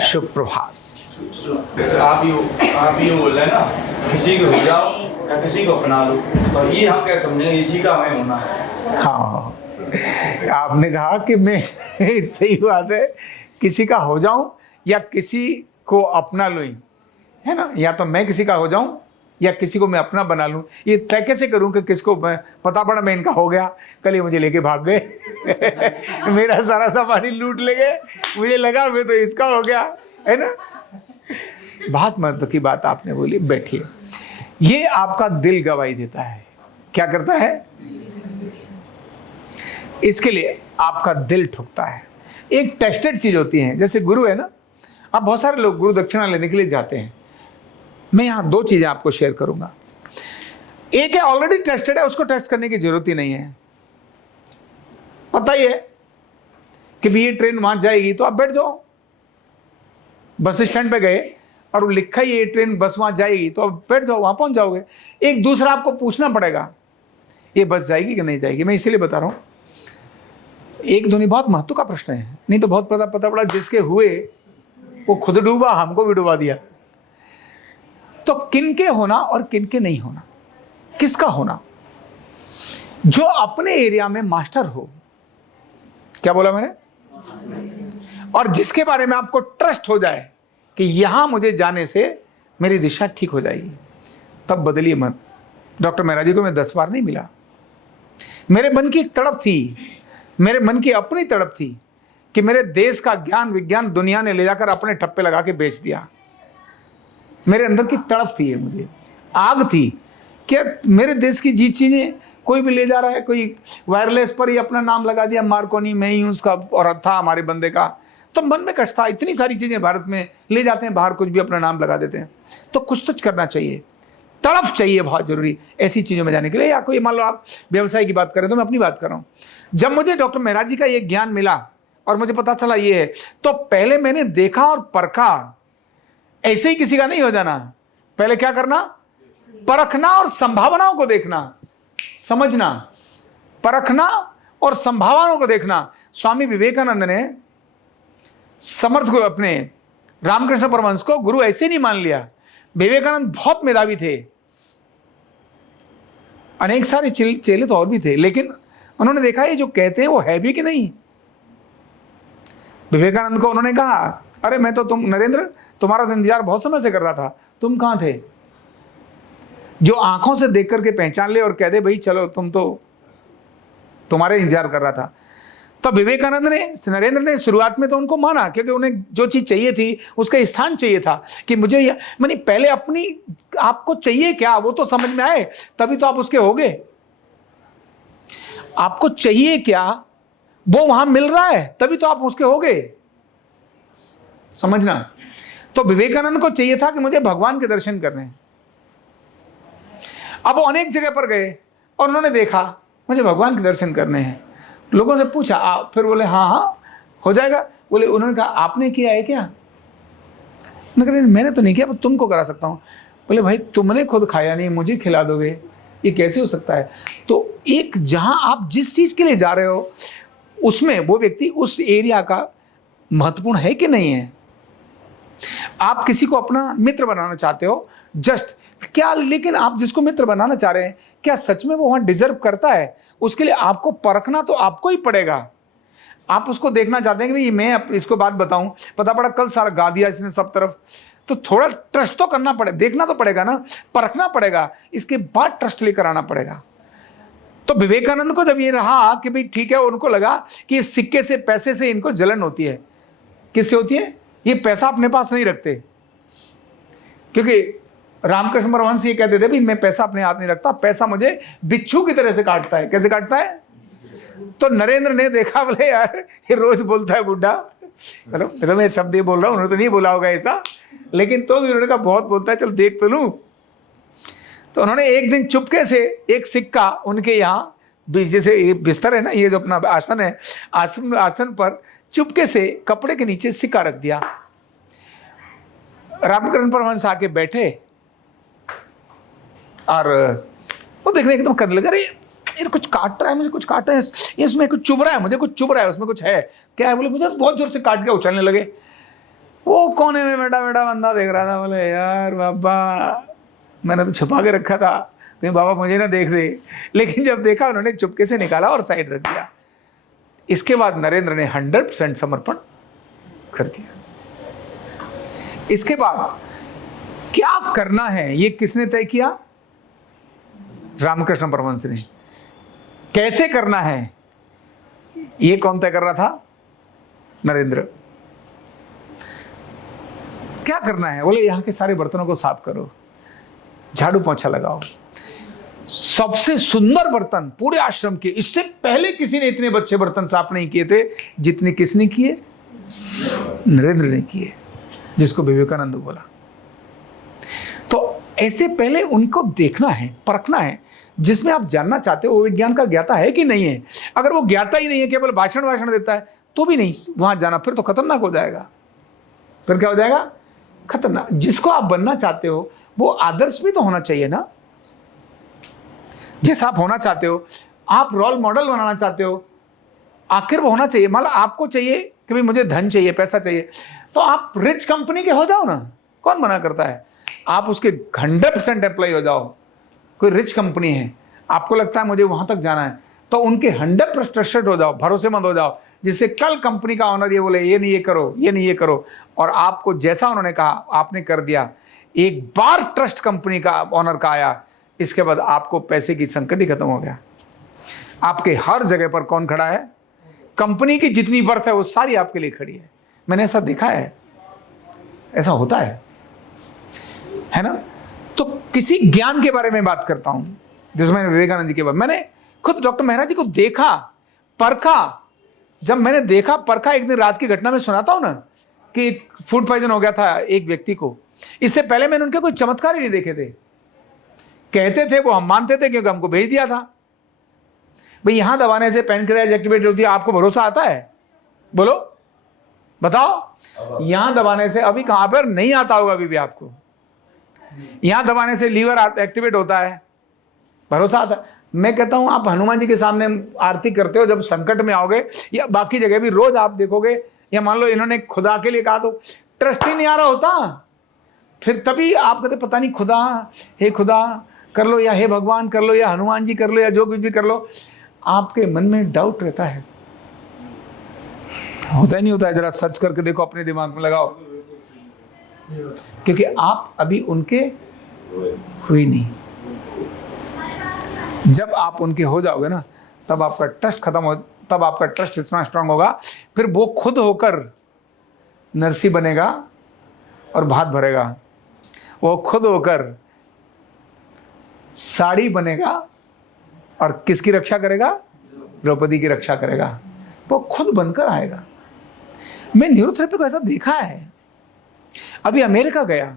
शुभ प्रभात। जैसे आप ही बोल रहे हैं ना, किसी को हो जाओ या किसी को अपना लो, तो ये हम क्या समझेंगे इसी का हमें होना है। हाँ, आपने कहा कि मैं सही बात है, किसी का हो जाऊं या किसी को अपना लूं, है ना। या तो मैं किसी का हो जाऊं या किसी को मैं अपना बना लूं। ये तय कैसे करूं कि किसको मैं, पता पड़ा मैं इनका हो गया, कल ही मुझे लेके भाग गए मेरा सारा सामान ही लूट ले गए, मुझे लगा मैं तो इसका हो गया, है ना। बहुत महत्व की बात आपने बोली। बैठिए। ये आपका दिल गवाही देता है। क्या करता है? इसके लिए आपका दिल ठुकता है। एक टेस्टेड चीज होती है, जैसे गुरु है ना। अब बहुत सारे लोग गुरु दक्षिणा लेने के लिए जाते हैं। मैं यहां दो चीजें आपको शेयर करूंगा। एक है ऑलरेडी टेस्टेड है, उसको टेस्ट करने की जरूरत ही नहीं है। पता ही है कि भी ये ट्रेन वहां जाएगी, तो आप बैठ जाओ। बस स्टैंड पे गए और वो लिखा ही ये ट्रेन बस वहां जाएगी, तो आप बैठ जाओ, वहां पहुंच जाओगे। एक दूसरा आपको पूछना पड़ेगा ये बस जाएगी कि नहीं जाएगी। मैं इसीलिए बता रहा हूं, एक दो नहीं, बहुत महत्व का प्रश्न है। नहीं तो बहुत पता पड़ा जिसके हुए वो खुद डूबा, हमको भी डुबा दिया। तो किनके होना और किनके नहीं होना, किसका होना? जो अपने एरिया में मास्टर हो। क्या बोला मैंने? और जिसके बारे में आपको ट्रस्ट हो जाए कि यहां मुझे जाने से मेरी दिशा ठीक हो जाएगी, तब बदलिए मत। डॉक्टर मेहरा जी को मैं 10 बार नहीं मिला। मेरे मन की एक तड़प थी, मेरे मन की अपनी तड़प थी कि मेरे देश का ज्ञान विज्ञान दुनिया ने ले जाकर अपने ठप्पे लगा के बेच दिया। मेरे अंदर की तड़प थी, मुझे आग थी कि मेरे देश की जी चीजें कोई भी ले जा रहा है। कोई वायरलेस पर ही अपना नाम लगा दिया, मार्कोनी मैं ही हूं उसका, और था हमारे बंदे का। तो मन में कष्ट था। इतनी सारी चीजें भारत में ले जाते हैं, बाहर कुछ भी अपना नाम लगा देते हैं। तो कुछ तो करना चाहिए, तड़प चाहिए बहुत जरूरी ऐसी चीजों में जाने के लिए। या कोई मान लो आप व्यवसाय की बात करें, तो मैं अपनी बात कर रहा हूं। जब मुझे डॉक्टर मेहरा जी का ये ज्ञान मिला और मुझे पता चला ये है, तो पहले मैंने देखा और परखा। ऐसे ही किसी का नहीं हो जाना। पहले क्या करना? परखना और संभावनाओं को देखना, समझना। परखना और संभावनाओं को देखना। स्वामी विवेकानंद ने समर्थ को, अपने रामकृष्ण परमहंस को गुरु ऐसे नहीं मान लिया। विवेकानंद बहुत मेधावी थे, अनेक सारे चेले तो और भी थे, लेकिन उन्होंने देखा ये जो कहते हैं वो है भी कि नहीं। विवेकानंद को उन्होंने कहा, अरे मैं तो नरेंद्र तुम्हारा इंतजार बहुत समय से कर रहा था, तुम कहां थे? जो आंखों से देख करके पहचान ले और कह दे भाई चलो, तुम तो तुम्हारे इंतजार कर रहा था। तब विवेकानंद ने, नरेंद्र ने शुरुआत में तो उनको माना, क्योंकि उन्हें जो चीज चाहिए थी उसका स्थान चाहिए था कि मुझे मैंने पहले अपनी, आपको चाहिए क्या वो तो समझ में आए, तभी तो आप उसके होगे। आपको चाहिए क्या वो वहां मिल रहा है, तभी तो आप उसके होगे, समझना। तो विवेकानंद को चाहिए था कि मुझे भगवान के दर्शन करने हैं। अब वो अनेक जगह पर गए और उन्होंने देखा मुझे भगवान के दर्शन करने हैं। लोगों से पूछा, फिर बोले हाँ हाँ हो जाएगा। बोले, उन्होंने कहा आपने किया है क्या? उन्होंने कहा मैंने तो नहीं किया, पर तुमको करा सकता हूं। बोले भाई तुमने खुद खाया नहीं, मुझे खिला दोगे, ये कैसे हो सकता है? तो एक, जहां आप जिस चीज के लिए जा रहे हो उसमें वो व्यक्ति उस एरिया का महत्वपूर्ण है कि नहीं है। आप किसी को अपना मित्र बनाना चाहते हो, जस्ट क्या, लेकिन आप जिसको मित्र बनाना चाह रहे हैं क्या सच में वो वहां डिजर्व करता है? उसके लिए आपको परखना तो आपको ही पड़ेगा। आप उसको देखना चाहते हैं कि भाई मैं इसको बात बताऊं, पता पड़ा कल सारा गा दिया इसने सब तरफ, तो थोड़ा ट्रस्ट तो करना पड़े, देखना तो पड़ेगा ना, परखना पड़ेगा, इसके बाद ट्रस्ट लेकर आना पड़ेगा। तो विवेकानंद को जब ये रहा कि भाई ठीक है, उनको लगा कि इस सिक्के से, पैसे से इनको जलन होती है। किससे होती है? ये पैसा अपने पास नहीं रखते, क्योंकि रामकृष्ण परमहंस ये कहते थे भाई मैं पैसा अपने हाथ नहीं रखता, पैसा मुझे बिच्छू की तरह से काटता है। कैसे काटता है? तो नरेंद्र ने देखा, बोले यार ये रोज बोलता है बुड्ढा, तो मैं शब्द ये बोल रहा हूं, उन्होंने तो नहीं बोला होगा ऐसा, लेकिन तो भी उन्होंने कहा बहुत बोलता है, चल देख तो लूं। तो उन्होंने एक दिन चुपके से एक सिक्का उनके यहाँ, जैसे ये बिस्तर है ना, ये जो अपना आसन है, आसन पर चुपके से कपड़े के नीचे सिक्का रख दिया। रामकृष्ण परमहंस आके बैठे और वो देखने एकदम करने लगे, अरे ये कुछ काट रहा है, मुझे कुछ काट रहा है, इसमें कुछ चुभ रहा है, मुझे कुछ चुभ रहा है, उसमें कुछ है क्या है? बोले मुझे बहुत जोर से काट के उछलने लगे। वो कोने में बैठा बैठा बंदा देख रहा था, बोले यार बाबा मैंने तो छुपा के रखा था कहीं बाबा मुझे ना देख दे, लेकिन जब देखा उन्होंने चुपके से निकाला और साइड रख दिया। इसके बाद नरेंद्र ने 100% समर्पण कर दिया। इसके बाद क्या करना है ये किसने तय किया? रामकृष्ण परमहंस ने। कैसे करना है ये कौन तय कर रहा था? नरेंद्र। क्या करना है? बोले यहां के सारे बर्तनों को साफ करो, झाड़ू पोंछा लगाओ। सबसे सुंदर बर्तन पूरे आश्रम के, इससे पहले किसी ने इतने अच्छे बर्तन साफ नहीं किए थे जितने किसने किए? नरेंद्र ने किए, जिसको विवेकानंद बोला। तो ऐसे पहले उनको देखना है, परखना है। जिसमें आप जानना चाहते हो वो विज्ञान का ज्ञाता है कि नहीं है। अगर वो ज्ञाता ही नहीं है, केवल भाषण देता है, तो भी नहीं वहां जाना, फिर तो खतरनाक हो जाएगा। फिर क्या हो जाएगा? खतरनाक। जिसको आप बनना चाहते हो वो आदर्श भी तो होना चाहिए ना। जैसा आप होना चाहते हो, आप रोल मॉडल बनाना चाहते हो, आखिर वो होना चाहिए। मतलब आपको चाहिए कि भाई मुझे धन चाहिए, पैसा चाहिए, तो आप रिच कंपनी के हो जाओ ना। कौन मना करता है? आप उसके 100% एम्प्लॉय हो जाओ। कोई रिच कंपनी है, आपको लगता है मुझे वहां तक जाना है, तो उनके 100% हो जाओ, भरोसेमंद हो जाओ, जिससे कल कंपनी का ऑनर ये बोले ये नहीं ये करो, ये नहीं ये करो, और आपको जैसा उन्होंने कहा आपने कर दिया। एक बार ट्रस्ट कंपनी का ऑनर का आया, इसके बाद आपको पैसे की संकट ही खत्म हो गया। आपके हर जगह पर कौन खड़ा है? कंपनी की जितनी बर्थ है वो सारी आपके लिए खड़ी है। मैंने ऐसा देखा है, ऐसा होता है ना। तो किसी ज्ञान के बारे में बात करता हूं, जिसमें विवेकानंद जी के बारे में मैंने खुद डॉक्टर मेहरा जी को देखा, परखा। जब मैंने देखा, परखा, एक दिन रात की घटना में सुनाता हूं ना कि फूड पॉइजन हो गया था एक व्यक्ति को। इससे पहले मैंने उनके कोई चमत्कार ही नहीं देखे थे। कहते थे वो, हम मानते थे क्योंकि हमको भेज दिया था। भाई यहां दबाने से पैनक्रियाज एक्टिवेट होती है, आपको भरोसा आता है? बोलो, बताओ। यहां दबाने से अभी कहां पर नहीं आता होगा अभी भी आपको। यहां दबाने से लीवर एक्टिवेट होता है, भरोसा आता है। मैं कहता हूं आप हनुमान जी के सामने आरती करते हो, जब संकट में आओगे, या बाकी जगह भी रोज आप देखोगे, या मान लो इन्होंने खुदा के लिए कहा तो ट्रस्ट ही नहीं आ रहा होता, फिर तभी आप कहते पता नहीं खुदा, हे खुदा कर लो, या हे भगवान कर लो, या हनुमान जी कर लो, या जो कुछ भी कर लो, आपके मन में डाउट रहता है। होता ही नहीं होता है? जरा सर्च करके देखो, अपने दिमाग में लगाओ, क्योंकि आप अभी उनके हुए नहीं। जब आप उनके हो जाओगे ना, तब आपका ट्रस्ट खत्म हो, तब आपका ट्रस्ट इतना स्ट्रांग होगा, फिर वो खुद होकर नरसी बनेगा और भात भरेगा। वो खुद होकर साड़ी बनेगा और किसकी रक्षा करेगा? द्रौपदी की रक्षा करेगा। वो खुद बनकर आएगा। मैं न्यूरोथेरेपी को ऐसा देखा है। अभी अमेरिका गया,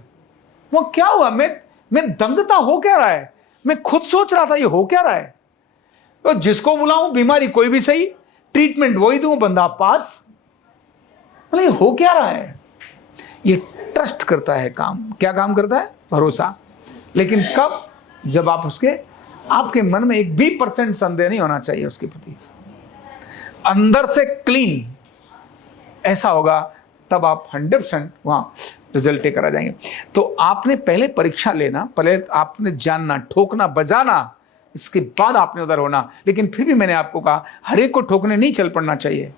वो क्या हुआ, मैं दंगता हो क्या रहा है। मैं खुद सोच रहा था ये हो क्या रहा है। तो जिसको बुलाऊं, बीमारी कोई भी सही, ट्रीटमेंट वही दूं, बंदा पास। मतलब ये हो क्या रहा है? ये ट्रस्ट करता है काम। क्या काम करता है? भरोसा। लेकिन कब? जब आप उसके, आपके मन में 1% संदेह नहीं होना चाहिए उसके प्रति, अंदर से क्लीन ऐसा होगा, तब आप 100% वहां रिजल्ट लेकर आ जाएंगे। तो आपने पहले परीक्षा लेना, पहले आपने जानना, ठोकना, बजाना, इसके बाद आपने उधर होना। लेकिन फिर भी मैंने आपको कहा, हर एक को ठोकने नहीं चल पड़ना चाहिए,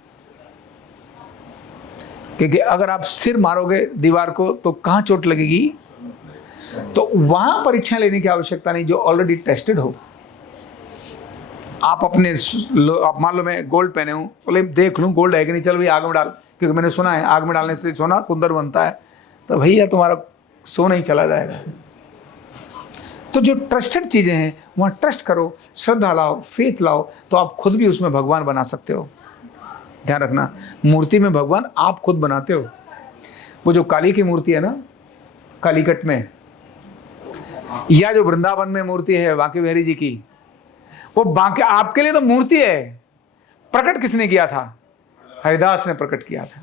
क्योंकि अगर आप सिर मारोगे दीवार को तो कहां चोट लगेगी। तो वहां परीक्षा लेने की आवश्यकता नहीं, जो ऑलरेडी टेस्टेड हो। आप अपने, आप मान लो मैं गोल्ड पहने हूं, बोले देख लूं गोल्ड है कि नहीं, चल भाई आग में डाल, क्योंकि मैंने सुना है आग में डालने से सोना कुंदर बनता है, तो भैया तुम्हारा सोना ही चला जाएगा। तो जो ट्रस्टेड चीजें हैं वहां ट्रस्ट करो, श्रद्धा लाओ, फेथ लाओ, तो आप खुद भी उसमें भगवान बना सकते हो। ध्यान रखना, मूर्ति में भगवान आप खुद बनाते हो। वो जो काली की मूर्ति है ना, कालीकट में, या जो वृंदावन में मूर्ति है बांके बिहारी जी की, वो बांके आपके लिए तो मूर्ति है। प्रकट किसने किया था? हरिदास ने प्रकट किया था।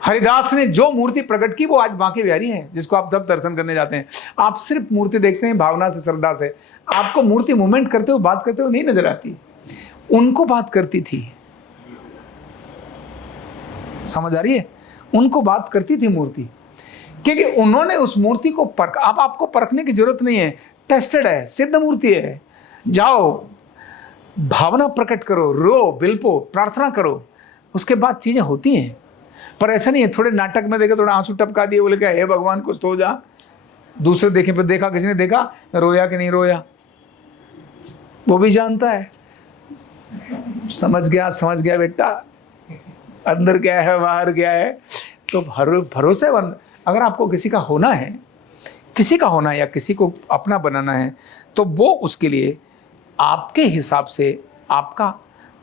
हरिदास ने जो मूर्ति प्रकट की वो आज बांके बिहारी है, जिसको आप सब दर्शन करने जाते हैं। आप सिर्फ मूर्ति देखते हैं भावना से, श्रद्धा से। आपको मूर्ति मूवमेंट करते हो, बात करते हो नहीं नजर आती, उनको बात करती थी। समझ आ रही है? उनको बात करती थी मूर्ति, क्योंकि उन्होंने उस मूर्ति को परख। अब आपको परखने की जरूरत नहीं है, टेस्टेड है, सिद्ध मूर्ति है। जाओ, भावना प्रकट करो, रो, बिलपो, प्रार्थना करो, उसके बाद चीजें होती हैं। पर ऐसा नहीं है थोड़े नाटक में देखे, थोड़ा आंसू टपका दिए, बोले क्या हे भगवान कुछ तो हो जा। दूसरे देखे पे देखा, किसी ने देखा रोया कि नहीं रोया, वो भी जानता है। समझ गया बेटा, अंदर क्या है बाहर क्या है। तो भरोसेमंद अगर आपको किसी का होना है या किसी को अपना बनाना है, तो वो उसके लिए आपके हिसाब से आपका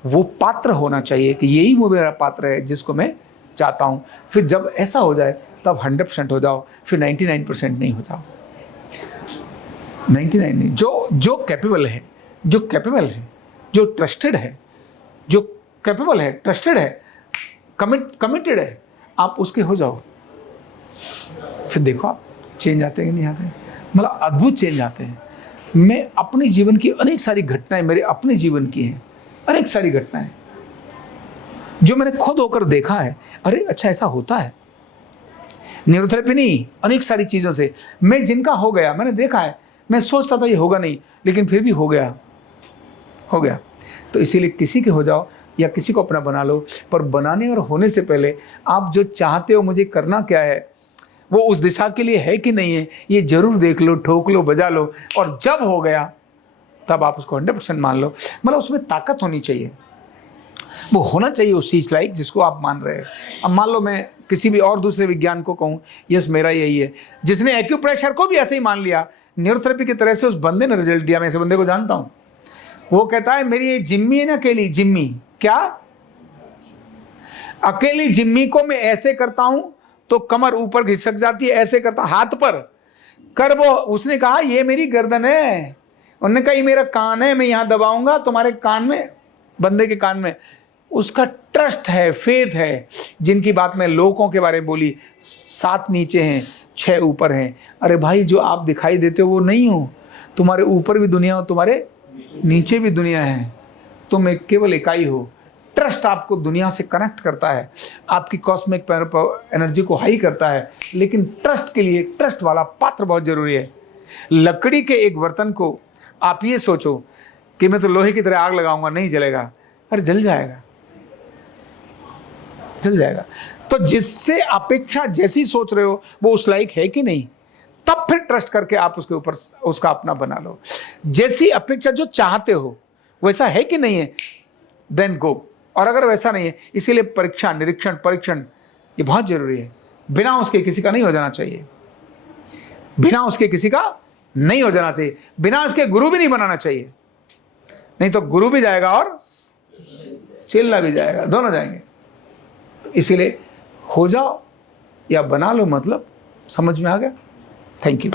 वो पात्र होना चाहिए कि यही वो मेरा पात्र है जिसको मैं चाहता हूँ। फिर जब ऐसा हो जाए तब 100% हो जाओ, फिर 99% नहीं हो जाओ। 99 नहीं, जो कैपेबल है, जो ट्रस्टेड है, कमिटेड है, आप उसके हो जाओ। फिर देखो आप चेंज आते हैं कि नहीं आते हैं, मतलब अद्भुत चेंज आते हैं। मैं अपने जीवन की अनेक सारी घटनाएं, मेरे अपने जीवन की हैं, अनेक सारी घटनाएं जो मैंने खुद होकर देखा है। अरे अच्छा ऐसा होता है। न्यूरोथेरेपी नहीं, अनेक सारी चीज़ों से मैं जिनका हो गया मैंने देखा है। मैं सोचता था ये होगा नहीं, लेकिन फिर भी हो गया। तो इसीलिए किसी के हो जाओ या किसी को अपना बना लो, पर बनाने और होने से पहले आप जो चाहते हो मुझे करना क्या है, वो उस दिशा के लिए है कि नहीं है, ये जरूर देख लो, ठोक लो, बजा लो। और जब हो गया तब आप उसको 100% मान लो। मतलब उसमें ताकत होनी चाहिए, वो होना चाहिए उस चीज़ लाइक जिसको आप मान रहे हैं। अब मान लो मैं किसी भी और दूसरे विज्ञान को कहूँ, यस मेरा यही है, जिसने एक्यूप्रेशर को भी ऐसे ही मान लिया, न्यूरोथेरेपी की तरह से उस बंदे ने रिजल्ट दिया। मैं ऐसे बंदे को जानता हूँ। वो कहता है मेरी ये जिम्मी है ना, अकेली जिम्मी, क्या अकेली जिम्मी को मैं ऐसे करता हूं तो कमर ऊपर खिसक जाती है, ऐसे करता हाथ पर कर। वो उसने कहा ये मेरी गर्दन है, उन्होंने कहा ये मेरा कान है, मैं यहां दबाऊंगा तुम्हारे कान में, बंदे के कान में। उसका ट्रस्ट है, फेथ है। जिनकी बात मैं लोगों के बारे में बोली, 7 नीचे हैं 6 ऊपर हैं। अरे भाई जो आप दिखाई देते हो वो नहीं हो, तुम्हारे ऊपर भी दुनिया हो, तुम्हारे नीचे भी दुनिया है, तुम एक केवल इकाई हो। ट्रस्ट आपको दुनिया से कनेक्ट करता है, आपकी कॉस्मिक एनर्जी को हाई करता है। लेकिन ट्रस्ट के लिए ट्रस्ट वाला पात्र बहुत जरूरी है। लकड़ी के एक बर्तन को आप ये सोचो कि मैं तो लोहे की तरह आग लगाऊंगा, नहीं जलेगा। अरे जल जाएगा। तो जिससे अपेक्षा जैसी सोच रहे हो वो उस लायक है कि नहीं, तब फिर ट्रस्ट करके आप उसके ऊपर उसका अपना बना लो। जैसी अपेक्षा जो चाहते हो वैसा है कि नहीं है, देन गो। और अगर वैसा नहीं है, इसीलिए परीक्षा, निरीक्षण, परीक्षण ये बहुत जरूरी है। बिना उसके किसी का नहीं हो जाना चाहिए, बिना उसके किसी का नहीं हो जाना चाहिए, बिना उसके गुरु भी नहीं बनाना चाहिए। नहीं तो गुरु भी जाएगा और चेला भी जाएगा, दोनों जाएंगे। इसीलिए हो जाओ या बना लो, मतलब समझ में आ गया। Thank you.